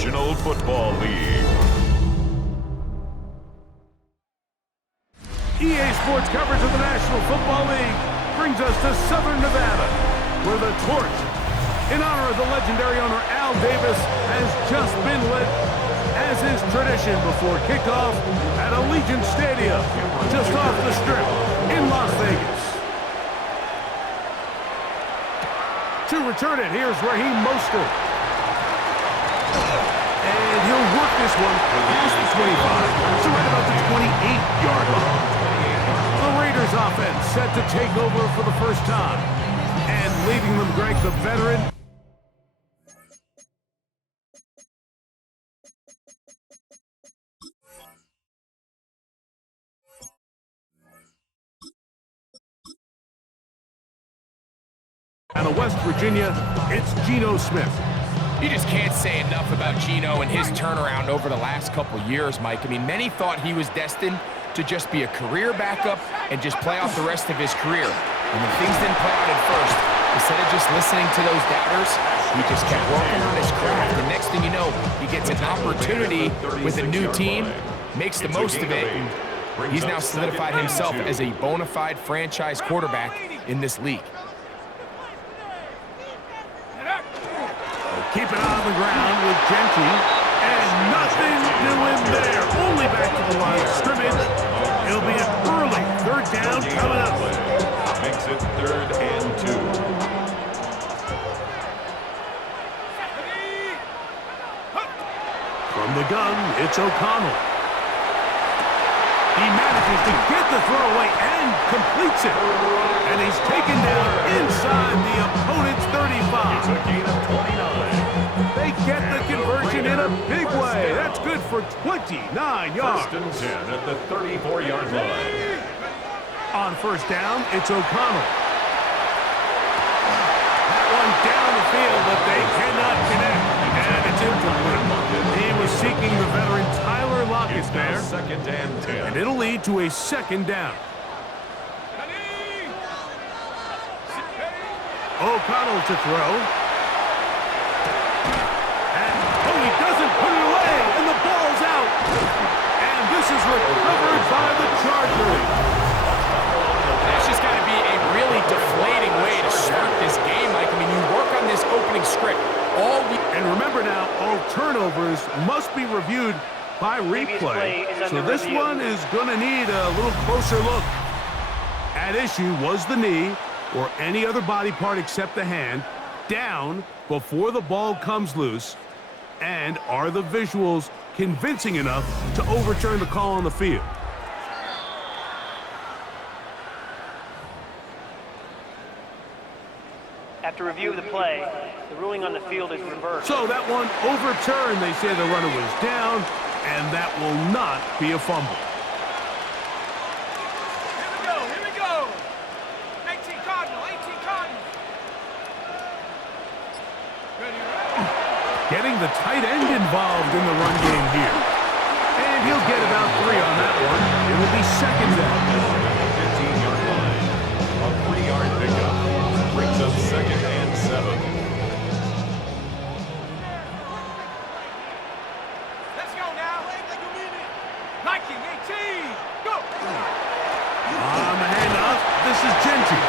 National Football League. EA Sports coverage of the National Football League brings us to Southern Nevada, where the torch, in honor of the legendary owner Al Davis, has just been lit, as is tradition before kickoff at Allegiant Stadium, just off the Strip in Las Vegas. To return it, here's Raheem Mostert. And he'll work this one past the 25, so right about the 28-yard line. The Raiders offense set to take over for the first time. And leading them, Greg, the veteran. Out of West Virginia, it's Geno Smith. You just can't say enough about Geno and his turnaround over the last couple years, Mike. I mean, many thought he was destined to just be a career backup and just play out the rest of his career. And when things didn't play out at first, instead of just listening to those doubters, he just kept working on his craft. And next thing you know, he gets an opportunity with a new team, makes the most of it, and he's now solidified himself as a bona fide franchise quarterback in this league. Keep it on the ground with Genty, and nothing doing there. Only back to the line of scrimmage. It'll be an early third down coming up. Makes it 3rd and 2. From the gun, it's O'Connell. He manages to get the throw away and completes it. And he's taken down inside the opponent's 35. It's a gain of 29. They get the conversion in a big way. That's good for 29 yards. 1st and 10 at the 34-yard line. On first down, it's O'Connell. That one down the field, but they cannot connect. And it's incomplete. He was seeking the veteran Tyler Lockett there. 2nd and 10. And it'll lead to a 2nd down. O'Connell to throw. And, oh, he doesn't put it away, and the ball's out. And this is recovered by the Chargers. That's just got to be a really deflating way to start this game, Mike. I mean, you work on this opening script all week. And remember now, all turnovers must be reviewed by replay. So this one is going to need a little closer look. At issue was the knee, or any other body part except the hand, down before the ball comes loose? And are the visuals convincing enough to overturn the call on the field? After review of the play, the ruling on the field is reversed. So that one overturned. They say the runner was down, and that will not be a fumble. Here we go. 18 Cardinal. Getting the tight end involved in the run game here. And he'll get about 3 on that one. It will be 2nd down. 15-yard line. A 3-yard pickup. Brings up 2nd and 7. Let's go now. Nike 18. Go. On the handoff, this is Genty.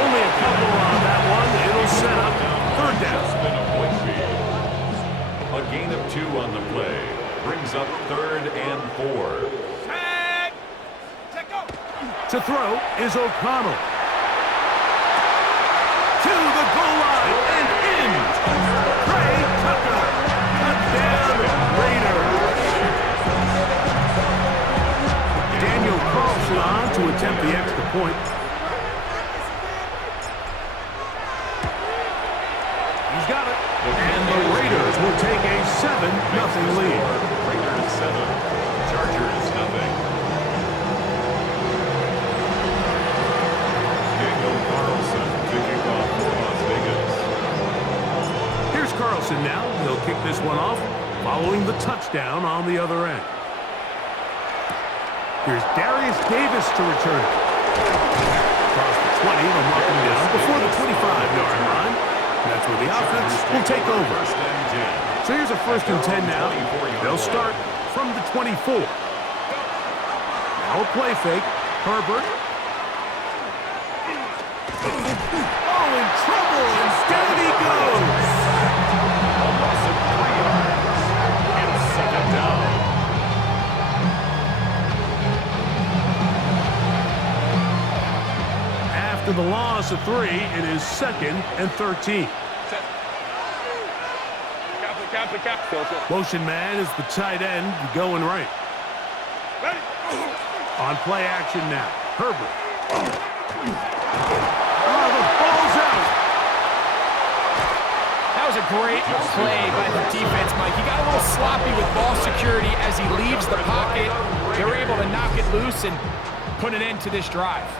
Only a couple on that one. It'll set up 3rd down. Been a point feed. A gain of 2 on the play. Brings up 3rd and 4. Tag. Check go. To throw is O'Connell. To the goal line and in. Trey Tucker. Touchdown Raiders. Daniel Carlson on to attempt the extra point. He's got it. And the Raiders will take a 7-0 lead. Raiders 7. Chargers 0. Daniel Carlson to kick off for Las Vegas. Here's Carlson now. He'll kick this one off, following the touchdown on the other end. Here's Darius Davis to return it. Across the 20, they'll mark him down before the 25-yard line. That's where the offense will take over. 1st and 10. So here's a 1st and 10 now. They'll start from the 24. Now a play fake. Herbert. Oh, in trouble. Instead he goes. A loss of 3 yards. And 2nd down. After the loss of 3, it is 2nd and 13. Motion man is the tight end going right. On play action now. Herbert. Oh, the ball's out. That was a great play by the defense, Mike. He got a little sloppy with ball security as he leaves the pocket. They were able to knock it loose and put an end to this drive.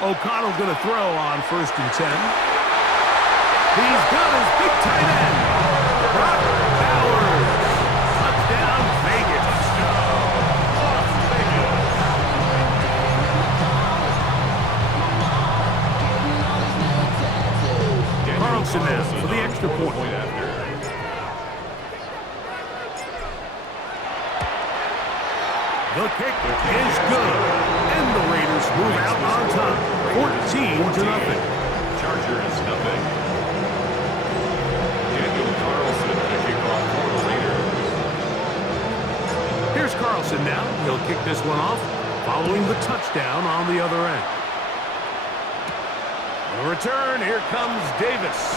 O'Connell going to throw on 1st and 10. He's got his big tight end. Brock Bowers. Touchdown, Vegas. Carlson now for the extra point. The kick is good. And the Raiders move out on top, 14-0. Chargers nothing. Daniel Carlson to kick off for the Raiders. Here's Carlson now. He'll kick this one off, following the touchdown on the other end. On the return, here comes Davis.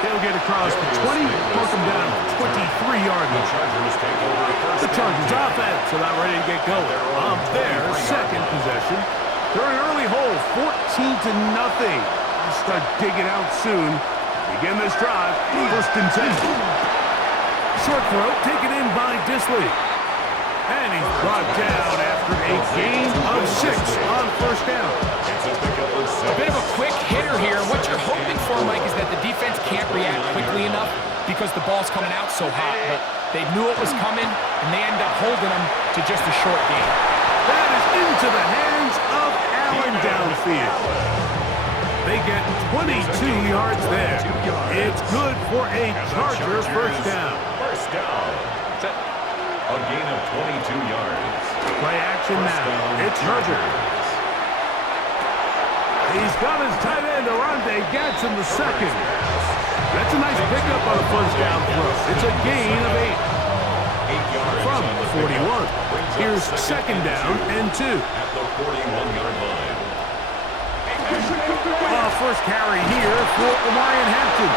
He'll get across the 20, mark him down 23-yard line. The Chargers offense about ready to get going on their 2nd possession. They're in an early hole, 14-0. They'll start digging out soon. Begin this drive, 1st and 10. Short throw taken in by Disley. And he's brought down after a gain of 6 on 1st down. A bit of a quick hitter here. What you're hoping for, Mike, is that the defense can't react quickly enough because the ball's coming out so hot. But they knew it was coming, and they end up holding them to just a short gain. That is into the hands of Allen downfield. They get 22 yards there. It's good for a Charger 1st down. First down. A gain of 22 yards. Play action now. It's Herbert. He's got his tight end, Arande Gadsden, the 2nd. That's a nice pickup on a 1st down throw. It's a gain of 8. From the 41. Here's 2nd down and 2. At the 41-yard line. First carry here for Omarion Hampton.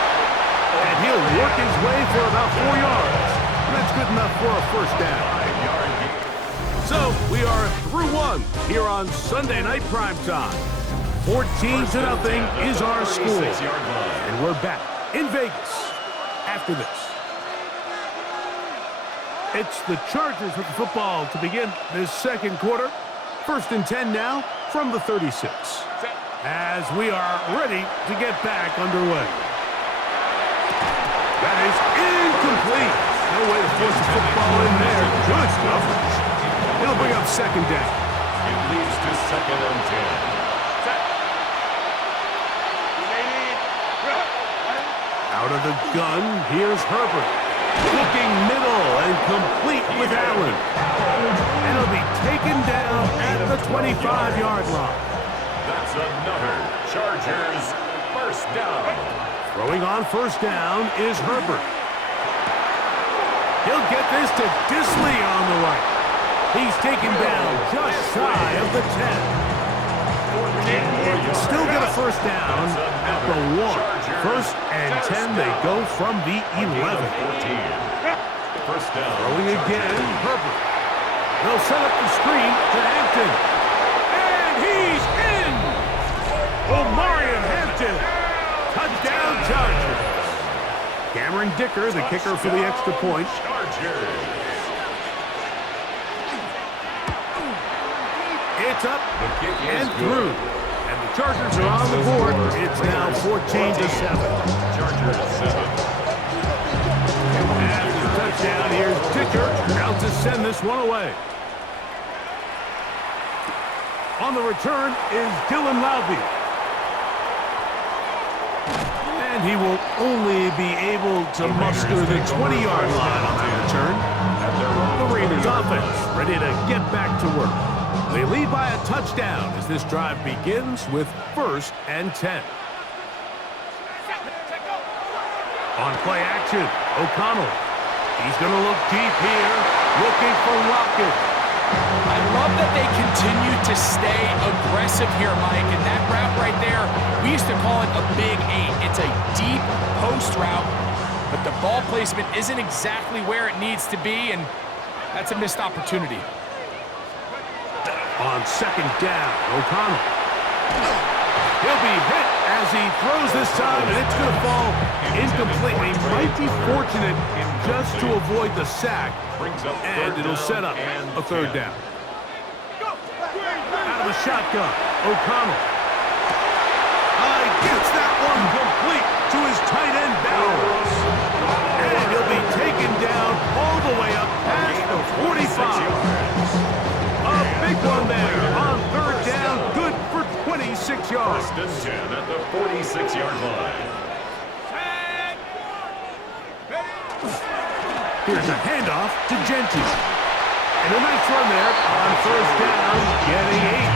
And he'll work his way for about 4 yards. And that's good enough for a 1st down. So we are through 1 here on Sunday Night Primetime. 14-0 is our score. And we're back in Vegas after this. It's the Chargers with the football to begin this 2nd quarter. 1st and 10 now from the 36. As we are ready to get back underway. That is incomplete. No way to force the football in there. Good coverage. It'll bring up 2nd down. It leads to 2nd and 10. Out of the gun, here's Herbert. Looking middle and complete with Allen. And he'll be taken down at the 25-yard line. That's another Chargers 1st down. Throwing on 1st down is Herbert. He'll get this to Disley on the right. He's taken down just shy of the 10. Still get a 1st down at the 1. 1st and 10, they go from the 11. 1st down. Throwing again, Herbert. They'll set up the screen to Hampton. And he's in! Omarion Hampton. Touchdown Chargers. Cameron Dicker, the kicker for the extra point. Chargers. It's up and through. And the Chargers are on the board. It's now 14-7. Chargers 7. After the touchdown, here's Dicker out to send this one away. On the return is Dylan Loudby. And he will only be able to muster the 20-yard line on that return. The Raiders offense ready to get back to work. They lead by a touchdown as this drive begins with 1st and 10. On play action, O'Connell. He's going to look deep here, looking for Watkins. I love that they continue to stay aggressive here, Mike, and that route right there, we used to call it a big 8. It's a deep post route, but the ball placement isn't exactly where it needs to be, and that's a missed opportunity. On 2nd down, O'Connell. He'll be hit as he throws this time, and it's going to fall incomplete. He might be fortunate just to avoid the sack, and it'll set up a 3rd down. Out of the shotgun, O'Connell. Gets that one complete to his tight end Bowers. And he'll be taken down all the way up past the 45. A big one there on 3rd down, good for 26 yards. 1st and 10 at the 46-yard line. Here's a handoff to Genty. And a nice run there on 1st down, getting 8.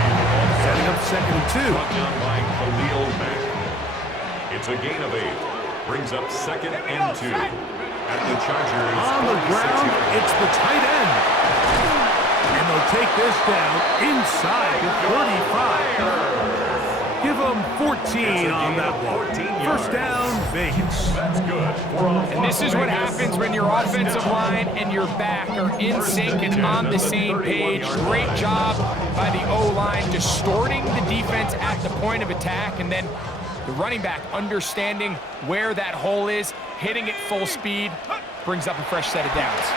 Setting up 2nd and 2. Brought down by Khalil Mack. It's a gain of 8. Brings up 2nd and 2. At the Chargers. On the ground, it's the tight end. And they'll take this down inside the 35. Give them 14 on that one. 1st down, Vegas. That's good. And this is what happens when your offensive line and your back are in sync and on the same page. Great job by the O-line distorting the defense at the point of attack, and then the running back understanding where that hole is, hitting it full speed, brings up a fresh set of downs.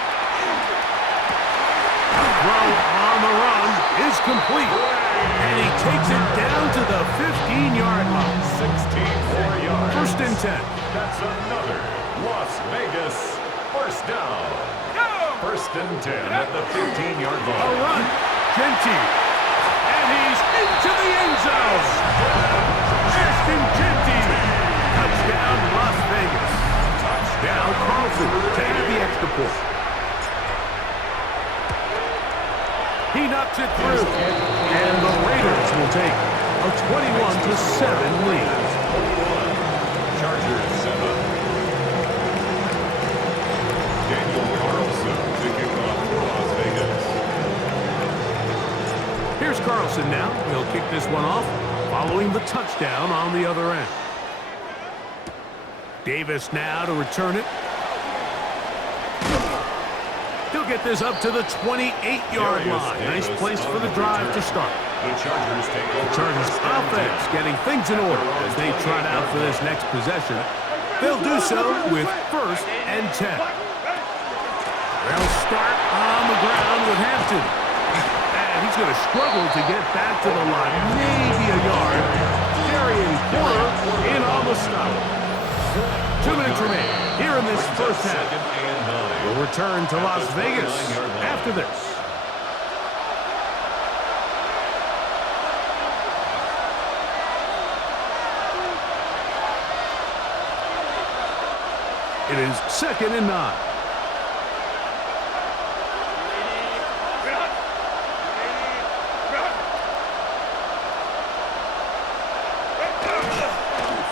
Throw on the run is complete. And he takes it down to the 15-yard line. 64 yards. 1st and 10. That's another Las Vegas 1st down. 1st and 10 at the 15-yard A line. run. Genty. And he's into the end zone. Ashton Genty. Touchdown, Las Vegas. Touchdown, Carlson to add the extra point. He knocks it through, and the Raiders will take a 21-7 lead. Chargers set up. Daniel Carlson to kick off for Las Vegas. Here's Carlson now. He'll kick this one off, following the touchdown on the other end. Davis now to return it. He'll get this up to the 28-yard line. Nice place for the drive to start. The Chargers take over. Chargers offense getting things in order as they trot out for this next possession. They'll do so with 1st and 10. They'll start on the ground with Hampton. And he's going to struggle to get back to the line. Maybe a yard. Darian Porter in on the stop. 2 minutes remain here in this 1st half. We'll return to Las Vegas after this. It is 2nd and 9.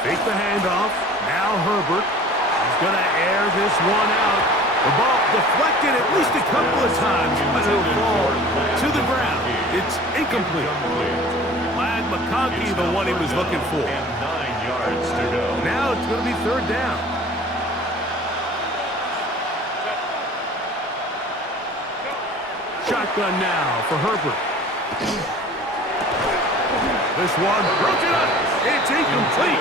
Fake the handoff. Now Herbert. He's going to air this one out. The ball deflected at least a couple of times, but it'll fall to the ground. It's incomplete. Glad McConkey, the one he was looking for. And 9 yards to go. Now it's going to be 3rd down. Shotgun now for Herbert. This one broken up. It's incomplete.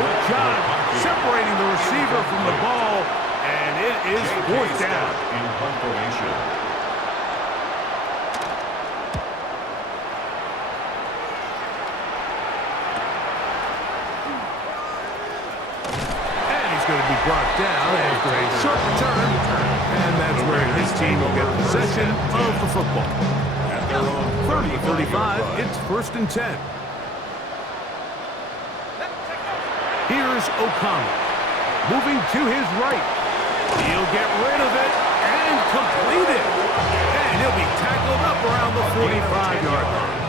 Good job separating the receiver from the ball. And it is 4th down. In punt formation. And he's going to be brought down after a short return. And that's where his team will get possession of the football. At their own 30-35, it's 1st and 10. Here's O'Connell. Moving to his right. He'll get rid of it and complete it. And he'll be tackled up around the 45-yard line.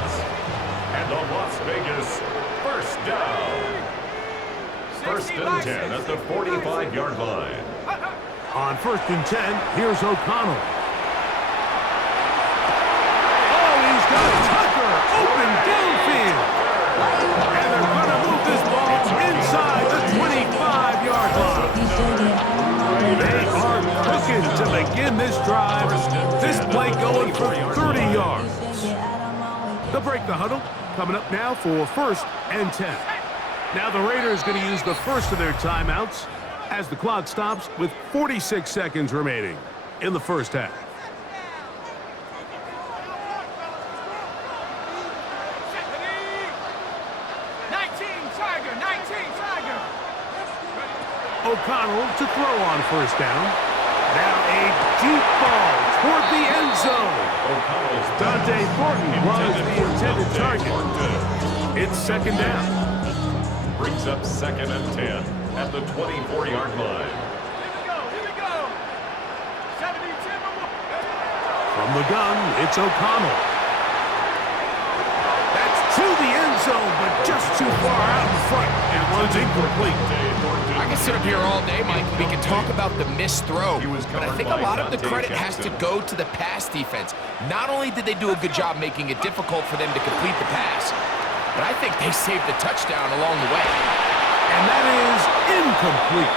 And the Las Vegas first down. First and 10 at the 45-yard line. On first and 10, here's O'Connell. Oh, he's got Tucker open downfield. And they're going to move this ball inside the 25-yard line. They are cooking to begin this drive. This play going for 30 yards. They'll break the huddle. Coming up now for first and 10. Now the Raiders going to use the first of their timeouts as the clock stops with 46 seconds remaining in the first half. O'Connell to throw on first down. Now a deep ball toward the end zone. Dante Thornton was the intended target. It's second down. Brings up second and 10 at the 24-yard line. Here we go. 72. From the gun, it's O'Connell. That's to the end zone, but just too far out in front. It was incomplete. I can sit up here all day, Mike. We can talk about the missed throw, but I think a lot of the credit has to go to the pass defense. Not only did they do a good job making it difficult for them to complete the pass, but I think they saved the touchdown along the way. And that is incomplete.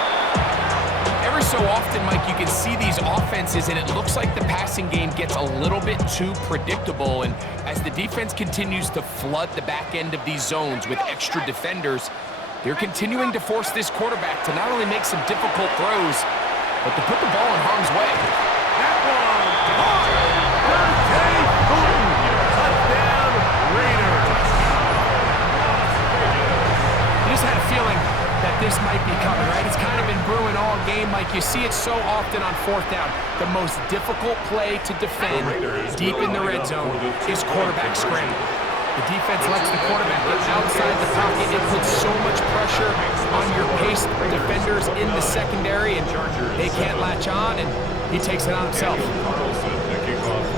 Every so often, Mike, you can see these offenses, and it looks like the passing game gets a little bit too predictable. And as the defense continues to flood the back end of these zones with extra defenders, they're continuing to force this quarterback to not only make some difficult throws, but to put the ball in harm's way. That one, Dante Thornton, touchdown Raiders. I just had a feeling that this might be coming, right? It's kind of been brewing all game, Mike. You see it so often on fourth down. The most difficult play to defend deep in the red zone is quarterback scramble. The defense lets the quarterback get outside the pocket. It puts so much pressure on your paced defenders in the secondary, and they can't latch on, and he takes it on himself.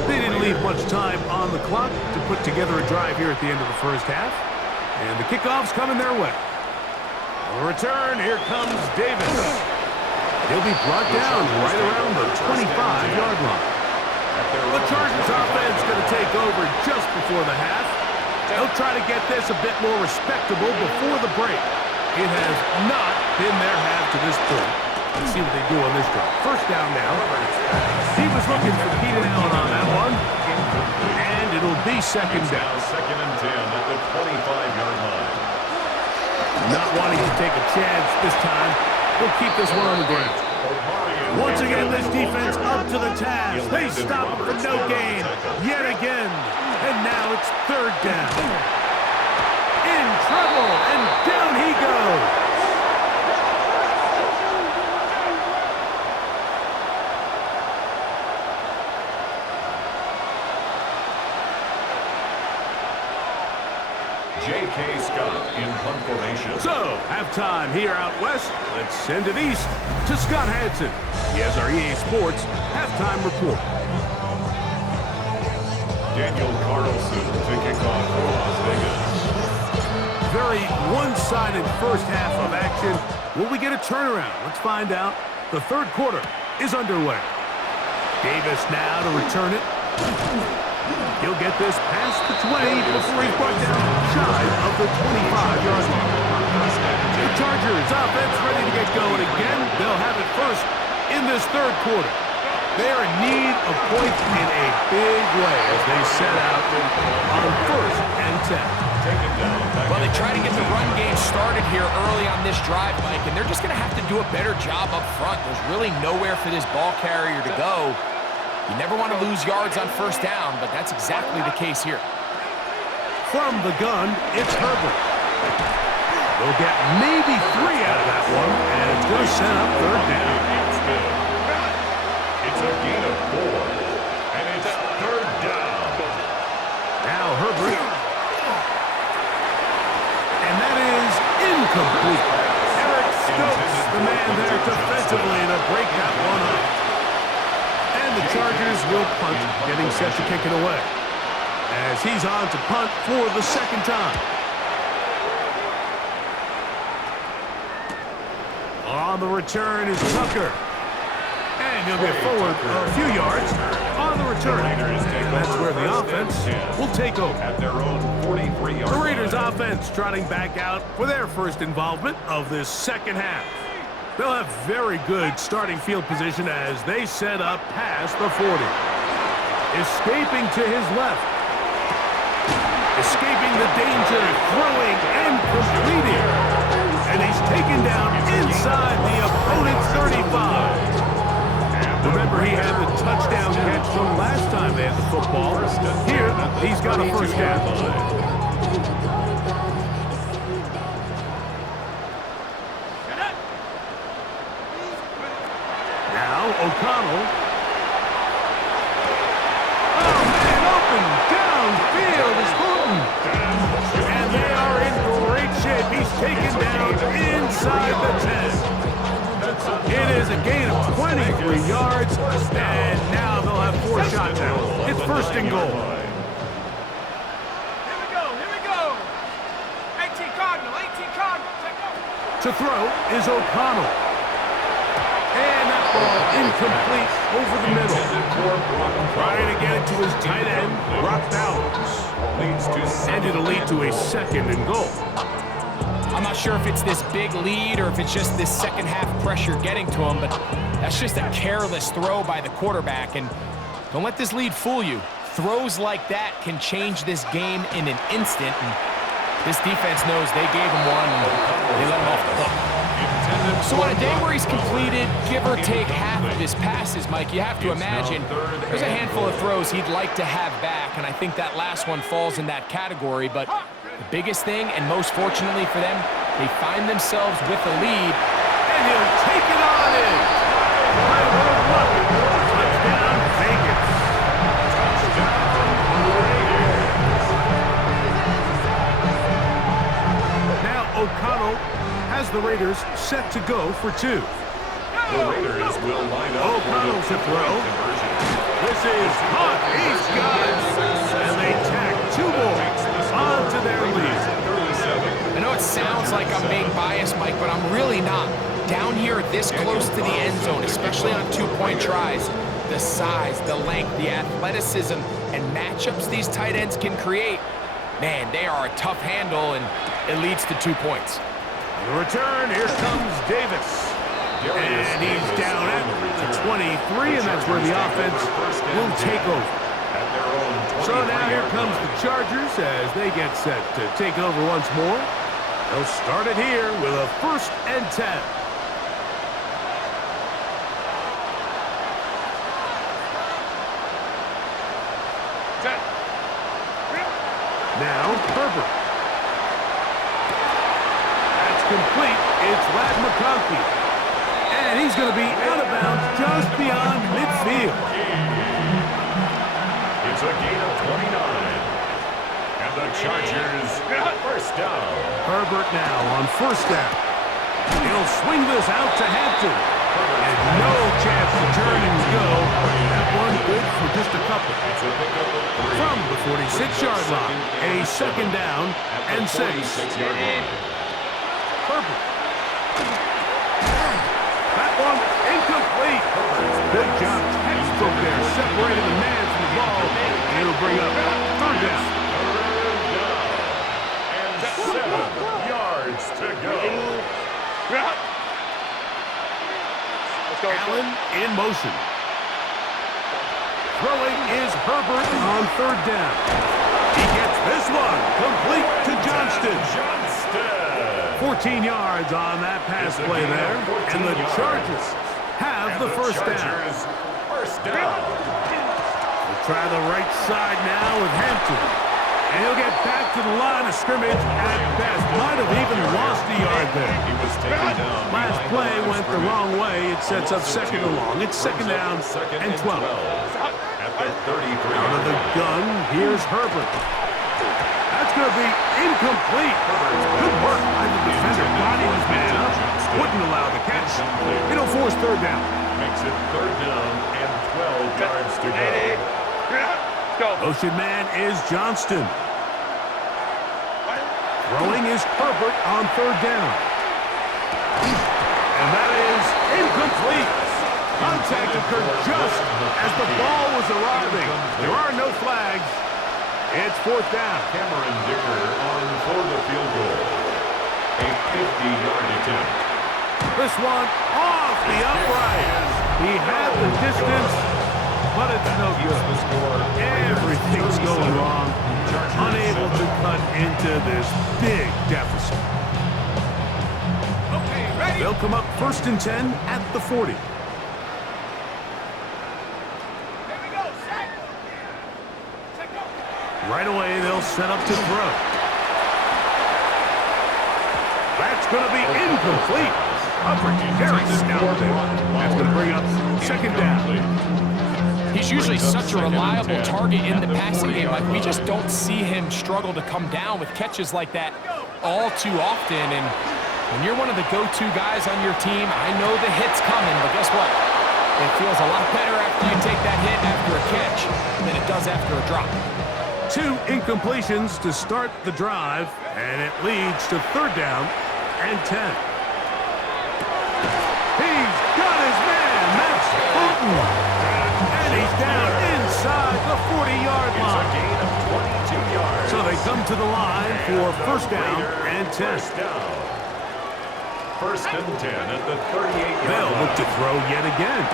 They didn't leave much time on the clock to put together a drive here at the end of the first half. And the kickoff's coming their way. On the return, here comes Davis. He'll be brought down right around the 25-yard line. The Chargers offense going to take over just before the half. They'll try to get this a bit more respectable before the break. It has not been their half to this point. Let's see what they do on this drive. First down now. He was looking for Keenan Allen on that one. And it'll be second down. Second and 10 at the 25-yard line. Not wanting to take a chance this time. He'll keep this one on the ground. Once again, this defense up to the task. They stop him for no gain yet again. And now it's third down. In trouble, and down he goes. J.K. Scott in punt formation. So, halftime here out west. Let's send it east to Scott Hansen. He has our EA Sports halftime report. Daniel Carlson to kick off for Las Vegas. Very one-sided first half of action. Will we get a turnaround? Let's find out. The third quarter is underway. Davis now to return it. He'll get this past the 20 before he's brought down shy of the 25-yard line. The Chargers offense ready to get going again. They'll have it first in this third quarter. They're in need of points in a big way as they set out on first and 10. Well, they try to get the run game started here early on this drive, Mike, and they're just going to have to do a better job up front. There's really nowhere for this ball carrier to go. You never want to lose yards on first down, but that's exactly the case here. From the gun, it's Herbert. They'll get maybe 3 out of that one, and it's going to set up third down. It's a gain of 4, and it's third down. Now Herbert. And that is incomplete. Eric Stokes, the man there will punt, getting set to kick it away. As he's on to punt for the second time. On the return is Tucker. And he'll get forward a few yards on the return. And that's where the offense will take over. At their own 43-yard The line. Raiders offense trotting back out for their first involvement of this second half. They'll have very good starting field position as they set up past the 40. Escaping to his left. Escaping the danger, throwing and completing. And he's taken down inside the opponent's 35. Remember, he had the touchdown catch from last time they had the football. Here, he's got a first down. Now, O'Connell. Oh, man, open downfield is Horton. And they are in great shape. He's taken down inside the 10. It is a gain of 23 yards, and now they'll have 4 shots out. It's first and goal. Here we go. 18 Cardinal, 18 Cardinal. Take over. To throw is O'Connell. And that ball incomplete over the middle. Trying to get it to his tight end, Brock Bowers. And it'll lead to a second and goal. I'm not sure if it's this big lead or if it's just this second half pressure getting to him, but that's just a careless throw by the quarterback. And don't let this lead fool you. Throws like that can change this game in an instant. And this defense knows they gave him one and they let him off the hook. So on a day where he's completed, give or take half of his passes, Mike, you have to imagine there's a handful of throws he'd like to have back, and I think that last one falls in that category. But the biggest thing, and most fortunately for them, they find themselves with a lead. And he'll take it on in. Touchdown, Vegas. Now O'Connell has the Raiders set to go for 2. The Raiders will line up. O'Connell to throw. This is hot. He's got it. And they tack 2 more onto their lead. I know it sounds like I'm being biased, Mike, but I'm really not. Down here this close to the end zone, especially on 2-point tries, the size, the length, the athleticism, and matchups these tight ends can create, man, they are a tough handle, and it leads to 2 points. The return, here comes Davis. And he's down at the 23, and that's where the offense will take over. So now here comes the Chargers as they get set to take over once more. They'll start it here with a 1st and 10. Now Herbert. That's complete. It's Ladd McConkey. And he's going to be out of bounds just beyond midfield. It's a gain of 29. And the Chargers first down. Herbert now on 1st down. He'll swing this out to Hampton. And no chance to turn and go. That one good for just a couple. From the 46-yard line, a 2nd down and 6. Herbert. That one incomplete. Good job. Textbook there, separating the man from the ball. And it'll bring up 3rd down. And 7 yards to go. Allen in motion. Throwing is Herbert on 3rd down. He gets this one complete to Johnston. 14 yards on that pass play there. And the Chargers have the first down. We'll try the right side now with Hampton. And he'll get back to the line of scrimmage at best. Might have even lost a yard there. Last play went the wrong way. It sets up 2nd and long. It's 2nd down and 12. Out of the gun, here's Herbert. That's going to be incomplete. Good work by the defender. Body his man up. Wouldn't allow the catch. It'll force 3rd down. Makes it 3rd down and 12 yards to go. Motion man is Johnston. Throwing is Herbert on third down. And that is incomplete. Contact occurred just as the ball was arriving. There are no flags. It's fourth down. Cameron Dicker on for the field goal. A 50-yard attempt. This one off the upright. He had the distance, but it's no good. Everything's going wrong. Unable to cut into this big deficit. Okay, ready? They'll come up 1st and 10 at the 40. Here we go, set. Set, go. Right away, they'll set up to throw. That's going to be incomplete. Very stout there. That's going to bring up second down. He's usually such a reliable target in the passing game. Like, we just don't see him struggle to come down with catches like that all too often. And when you're one of the go-to guys on your team, I know the hit's coming, but guess what? It feels a lot better after you take that hit after a catch than it does after a drop. 2 incompletions to start the drive, and it leads to third down and 10. He's got his man. That's Houghton. And he's down inside the 40-yard It's a line. gain of 22 yards. So they come to the line for first down and 10. First down. First and 10 at the 38-yard They'll line. look to throw yet again.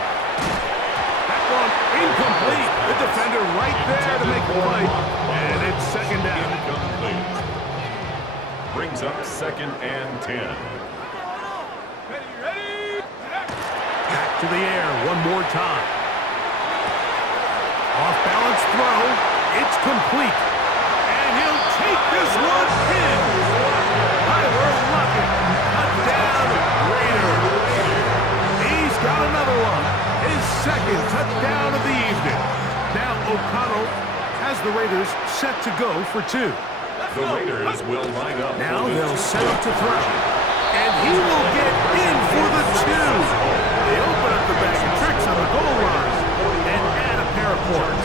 That one incomplete. The defender right there to make the play. And it's second down. Incomplete. Brings up second and 10. Ready? Back to the air one more time. Off-balance throw. It's complete. And he'll take this one in. Tyler Lockett. Touchdown, Raiders. He's got another one. His second touchdown of the evening. Now O'Connell has the Raiders set to go for 2. The Raiders will line up. Now for the they'll set up to 2-point throw. conversion. And he will get in for the 2. They open up the bag of tricks on the goal line and add a pair of points.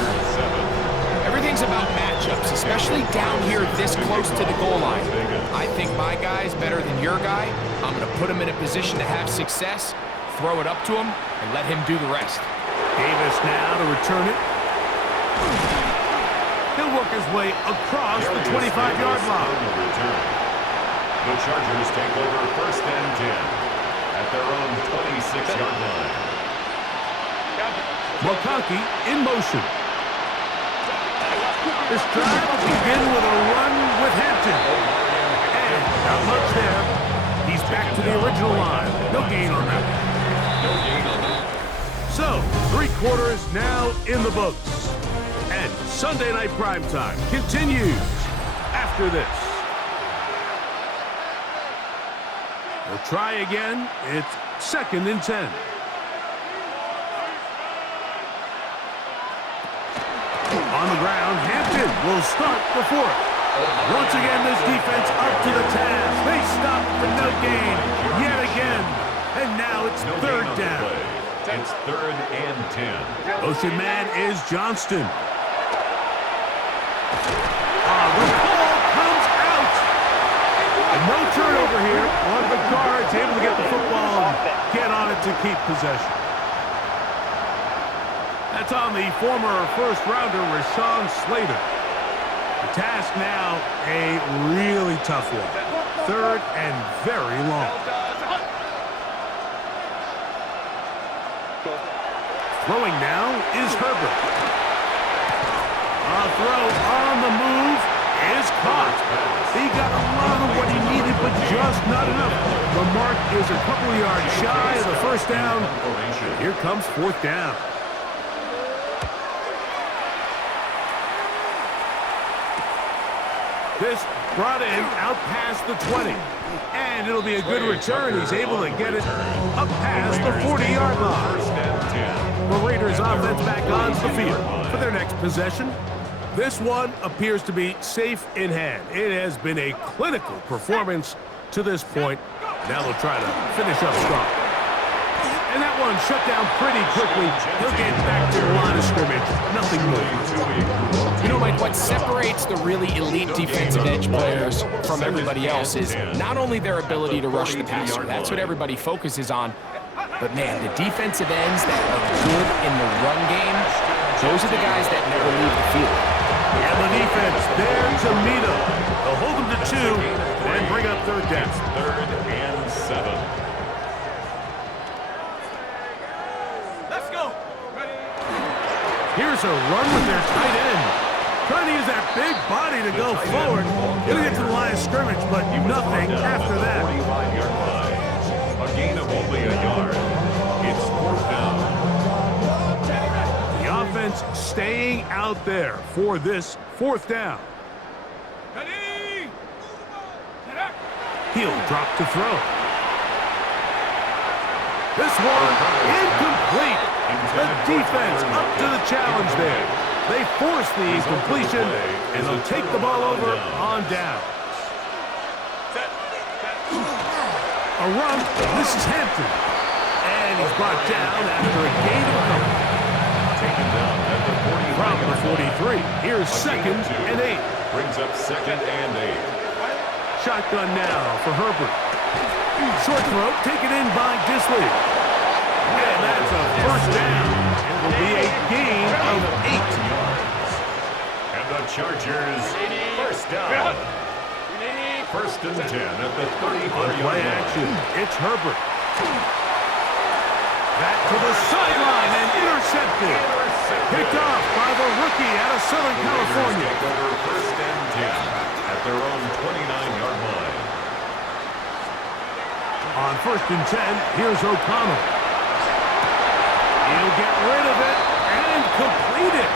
Everything's about matchups, especially down here this close to the goal line. I think my guy's better than your guy. I'm going to put him in a position to have success, throw it up to him, and let him do the rest. Davis now to return it. He'll work his way across the 25-yard line. The Chargers take over first and 10 at their own 26-yard line. McConkey in motion. This drive will begin with a run with Hampton. And not much there. He's back to the original line. No gain on that. So, 3 quarters now in the books. And Sunday Night Primetime continues after this. They'll try again. It's second and 10. On the ground, Hampton will start the 4th. Once again, this defense up to the task. They stop for no gain yet again. And now it's third down. It's third and 10. Motion man is Johnston. The ball comes out. And no turnover here. One of the guards able to get the football and get on it to keep possession. That's on the former first-rounder, Rashawn Slater. The task now, a really tough one. Third and very long. Throwing now is Herbert. A throw on the move is caught. He got a lot of what he needed, but just not enough. The mark is a couple yards shy of the first down. Here comes fourth down. This brought in out past the 20. And it'll be a good return. He's able to get it up past the 40-yard line. The Raiders offense back onto the field for their next possession. This one appears to be safe in hand. It has been a clinical performance to this point. Now they'll try to finish up strong. And that one shut down pretty quickly. He'll get back to the line of scrimmage. Nothing more. You know, Mike, what separates the really elite defensive edge players from everybody else is not only their ability to rush the passer. That's what everybody focuses on. But, man, the defensive ends that are good in the run game, those are the guys that never leave the field. And the defense there to meet him. They'll hold him to 2 and bring up third down. Third and 7. Let's go. Ready? Here's a run with their tight end. Trying to use that big body to go forward. He'll get to the line of scrimmage, but nothing after that. 45-yard line. A gain of only a yard. It's fourth down. The offense staying out there for this fourth down. Ready? He'll drop to throw. This one incomplete. The defense up to the challenge there. They force the incompletion, and they'll take the ball over on down. A run. This is Hampton. And he's brought down after a gain of a couple. Taken down at the 45. From the 43. Here's second and 8. Brings up second and 8. Shotgun now for Herbert. Short throw taken in by Disley. And that's a first down. It will be a gain of 8. And the Chargers first down. First and 10 at the 35-yard Play line. action. It's Herbert. Back to the sideline and intercepted. Picked off by the rookie out of Southern California. Take over first and 10 at their own 29-yard line. On first and 10, here's O'Connell. He'll get rid of it and complete it.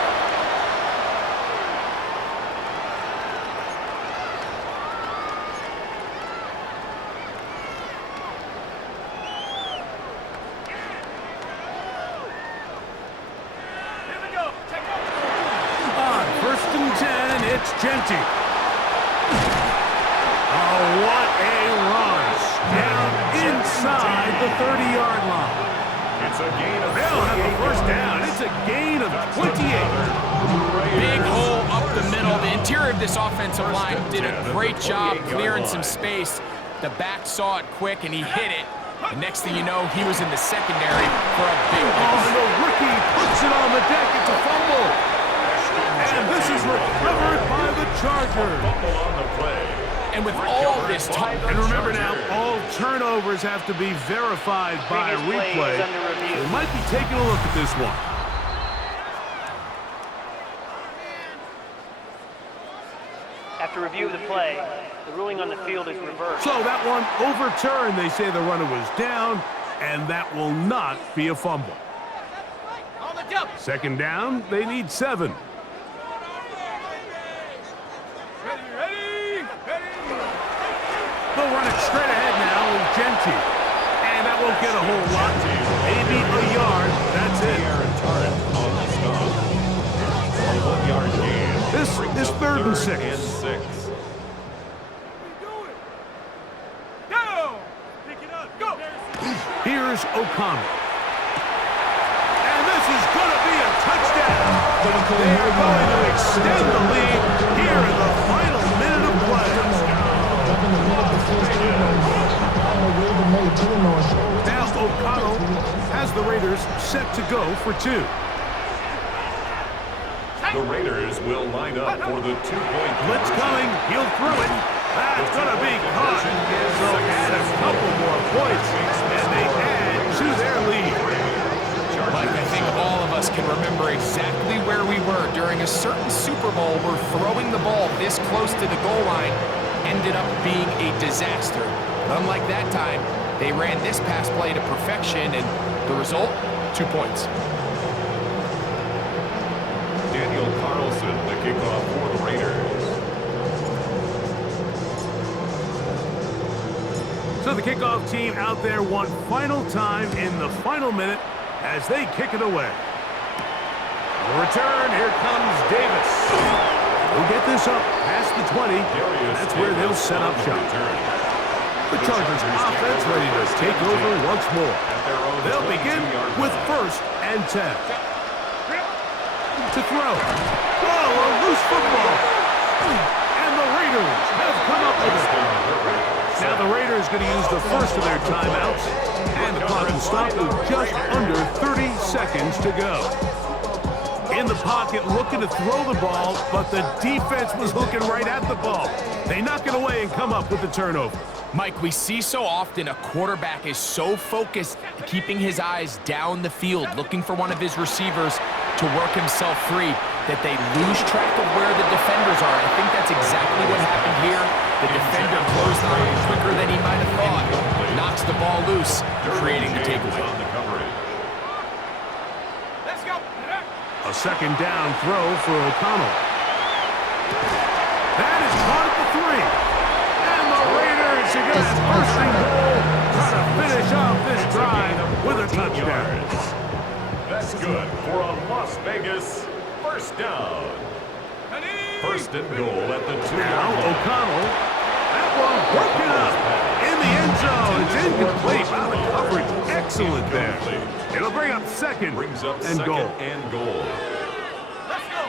Here we go. Take over. On first and 10, it's Genty. Oh, what a run. Down inside the 30-yard line. It's a gain of They'll have a first down. It's a gain of 28. Big hole up the middle. The interior of this offensive line did a great job clearing some space. The back saw it quick, and he hit it. The next thing you know, he was in the secondary for a big Oh, hit. and the rookie puts it on the deck. It's a fumble. And this is recovered by the Chargers. Fumble on the play. And with all this time, And remember now, all turnovers have to be verified by Previous play replay. is under review. We might be taking a look at this one. After review of the play, the ruling on the field is reversed. So that one overturned. They say the runner was down, and that will not be a fumble. On the jump. Second down, they need 7. Ready, ready, ready. They'll run it straight ahead now with Genty. And that won't get a whole lot. Maybe a yard. That's it. Aaron Tarrant on the stop. A 1-yard gain. This is third and 6. And 6. Go. Pick it up. Go. Here's O'Connell. And this is going to be a touchdown. They are going to extend the lead here in the final minute of play. Now O'Connell has the Raiders set to go for 2. The Raiders will line up for the 2-point Blitz coming. He'll throw it. That's going to be caught. So add a couple more points, and they add to their lead. Mike, I think all of us can remember exactly where we were during a certain Super Bowl where throwing the ball this close to the goal line ended up being a disaster. But unlike that time, they ran this pass play to perfection, and the result, 2 points. Daniel Carlson, the kickoff for the Raiders. So the kickoff team out there one final time in the final minute as they kick it away. The return, here comes Davis. They'll get this up past the 20. That's where they'll set up shop. The Chargers offense ready to take over once more. They'll begin with 1st and 10. To throw. Oh, a loose football. And the Raiders have come up with it. Now the Raiders going to use the first of their timeouts. And the clock will stop with just under 30 seconds to go. In the pocket, looking to throw the ball, but the defense was looking right at the ball. They knock it away and come up with the turnover. Mike, we see so often a quarterback is so focused, keeping his eyes down the field, looking for one of his receivers to work himself free, that they lose track of where the defenders are. I think that's exactly what happened here. The defender closed on him quicker than he might have thought. Knocks the ball loose, creating the takeaway. Let's go. A 2nd down throw for O'Connell. That is caught at the 3. And the Raiders are going to have 1st and goal, try to finish off this drive with a touchdown. That's good for a Las Vegas 1st down. 1st and goal at the 2. Now O'Connell, that one broken up in the end zone. It's incomplete. Wow, the coverage excellent there. It'll bring up 2nd Brings up and 2nd goal. and goal. Let's go.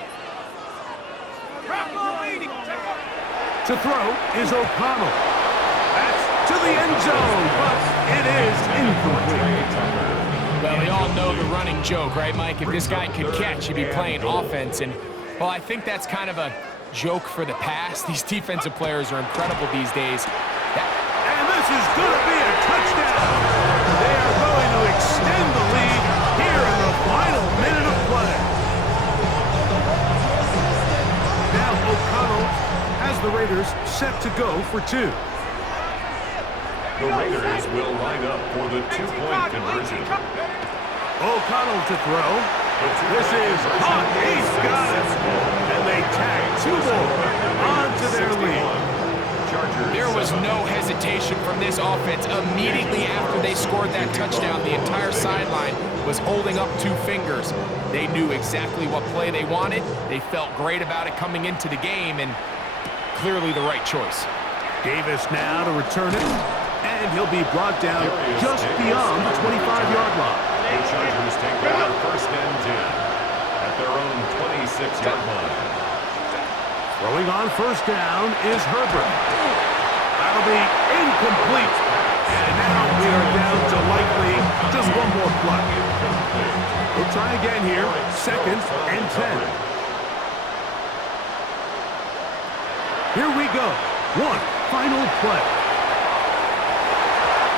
Drop ball leading. Check up. To throw is O'Connell. That's to the end zone, but it is incomplete. Well, we all know the running joke, right, Mike? If this guy could catch, he'd be playing offense. And, well, I think that's kind of a joke for the past. These defensive players are incredible these days. And this is going to be a touchdown. They are going to extend the lead here in the final minute of play. Now O'Connell has the Raiders set to go for 2. The Raiders will line up for the 2-point conversion. O'Connell to throw. This is caught. He's got it. And they tag 2 more onto their lead. There was no hesitation from this offense. Immediately after they scored that touchdown, the entire sideline was holding up 2 fingers. They knew exactly what play they wanted. They felt great about it coming into the game, and clearly the right choice. Davis now to return it, and he'll be brought down just beyond the 25-yard line. The Chargers take over 1st and 10 at their own 26-yard line. Throwing on 1st down is Herbert. That'll be incomplete. And now we are down to likely just 1 more play. We'll try again here. 2nd and 10. Here we go. 1 final play.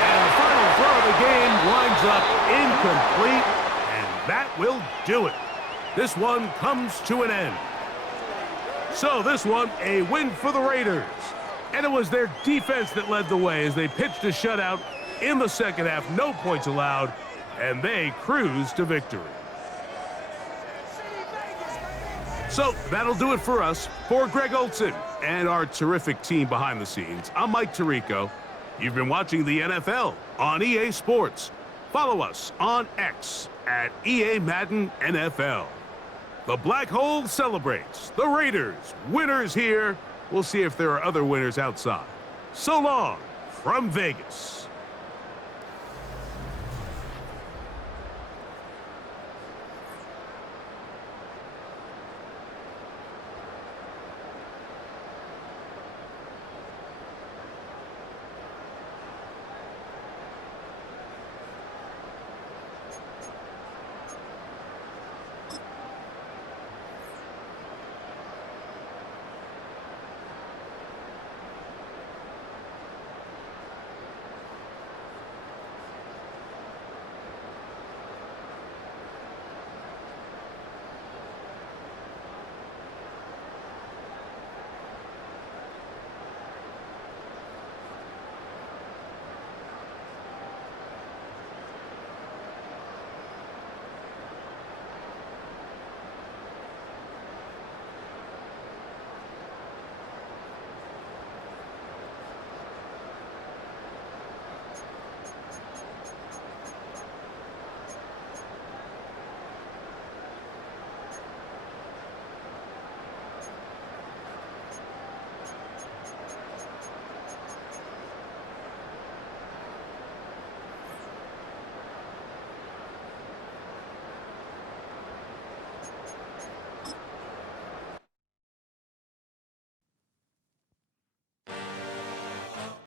And the final throw of the game winds up incomplete. And that will do it. This one comes to an end. So this one, a win for the Raiders. And it was their defense that led the way as they pitched a shutout in the 2nd half. No points allowed, and they cruised to victory. So that'll do it for us. For Greg Olson and our terrific team behind the scenes, I'm Mike Tirico. You've been watching the NFL on EA Sports. Follow us on X at EA Madden NFL. The Black Hole celebrates. The Raiders, winners here. We'll see if there are other winners outside. So long from Vegas.